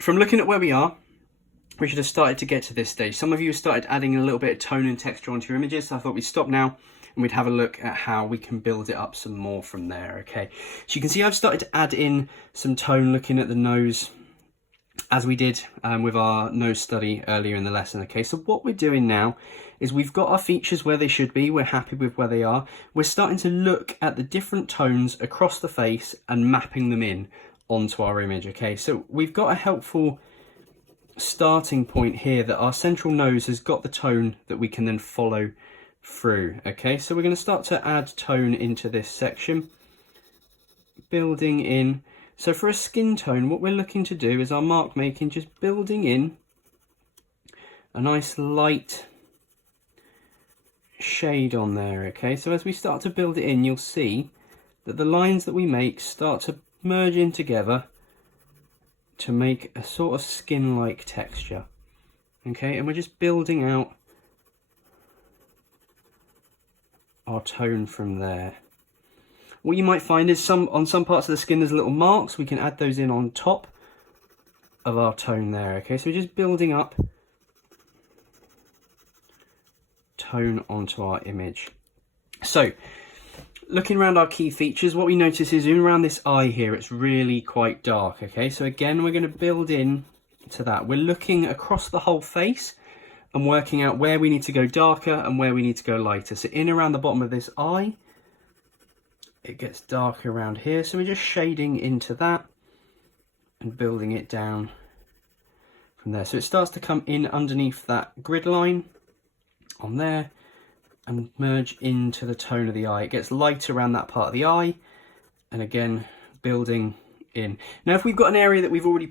from looking at where we are, we should have started to get to this stage. Some of you have started adding a little bit of tone and texture onto your images, so I thought we'd stop now and we'd have a look at how we can build it up some more from there, okay? So you can see I've started to add in some tone looking at the nose, as we did with our nose study earlier in the lesson, okay? So what we're doing now is we've got our features where they should be, we're happy with where they are. We're starting to look at the different tones across the face and mapping them in onto our image, okay? So we've got a helpful starting point here that our central nose has got the tone that we can then follow through, okay? So we're going to start to add tone into this section, building in. So for a skin tone, what we're looking to do is our mark making, just building in a nice light shade on there, okay? So as we start to build it in, you'll see that the lines that we make start to merge in together to make a sort of skin-like texture, okay? And we're just building out our tone from there. What you might find is on some parts of the skin there's little marks. We can add those in on top of our tone there, okay? So we're just building up tone onto our image. So looking around our key features, what we notice is around this eye here, it's really quite dark, okay? So again, we're going to build in to that. We're looking across the whole face and working out where we need to go darker and where we need to go lighter. So in around the bottom of this eye, it gets darker around here, so we're just shading into that and building it down from there. So it starts to come in underneath that grid line on there and merge into the tone of the eye. It gets lighter around that part of the eye, and again building in. Now if we've got an area that we've already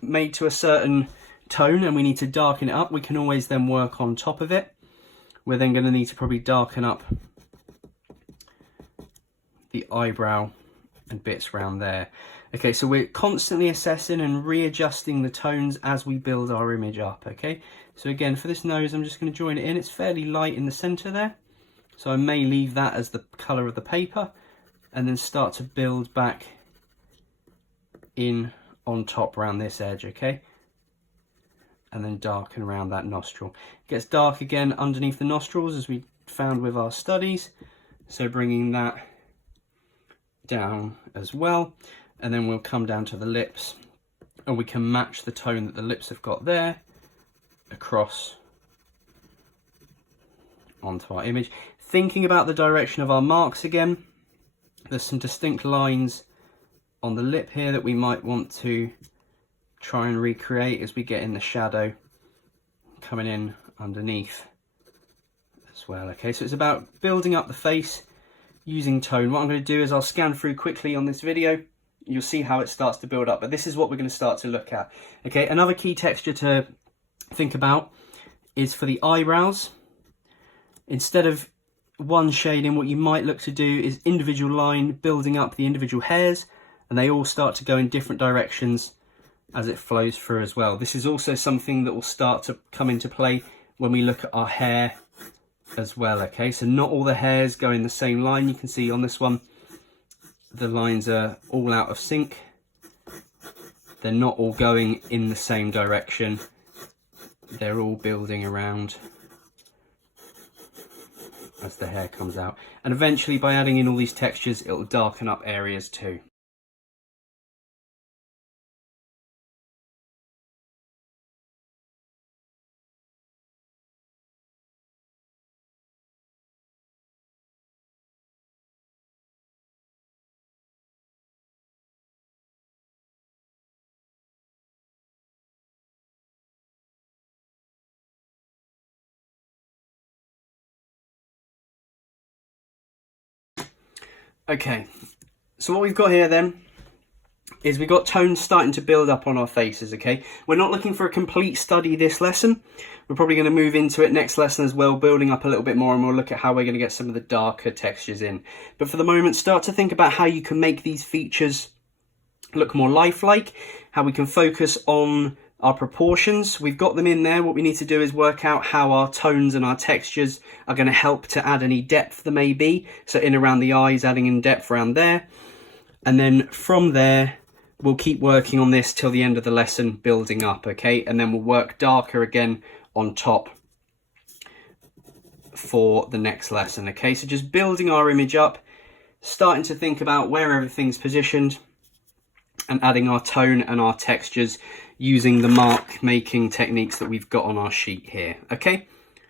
made to a certain tone and we need to darken it up, we can always then work on top of it. We're then going to need to probably darken up the eyebrow and bits around there. Okay, so we're constantly assessing and readjusting the tones as we build our image up, okay? So again, for this nose, I'm just going to join it in. It's fairly light in the center there, so I may leave that as the color of the paper and then start to build back in on top around this edge, okay? And then darken around that nostril. It gets dark again underneath the nostrils as we found with our studies, so bringing that down as well, and then we'll come down to the lips and we can match the tone that the lips have got there across onto our image. Thinking about the direction of our marks again, there's some distinct lines on the lip here that we might want to try and recreate as we get in the shadow coming in underneath as well, okay? So it's about building up the face using tone. What I'm going to do is I'll scan through quickly on this video. You'll see how it starts to build up, but this is what we're going to start to look at. Okay, another key texture to think about is for the eyebrows. Instead of one shading, what you might look to do is individual line, building up the individual hairs, and they all start to go in different directions as it flows through as well. This is also something that will start to come into play when we look at our hair as well, okay? So not all the hairs go in the same line. You can see on this one, the lines are all out of sync. They're not all going in the same direction. They're all building around as the hair comes out. And eventually, by adding in all these textures, it'll darken up areas too. Okay, so what we've got here then is we've got tones starting to build up on our faces, okay? We're not looking for a complete study this lesson. We're probably going to move into it next lesson as well, building up a little bit more, and we'll look at how we're going to get some of the darker textures in. But for the moment, start to think about how you can make these features look more lifelike, how we can focus on our proportions. We've got them in there. What we need to do is work out how our tones and our textures are going to help to add any depth there may be. So in around the eyes, adding in depth around there. And then from there, we'll keep working on this till the end of the lesson, building up, okay? And then we'll work darker again on top for the next lesson, okay? So just building our image up, starting to think about where everything's positioned, and adding our tone and our textures using the mark making techniques that we've got on our sheet here, okay?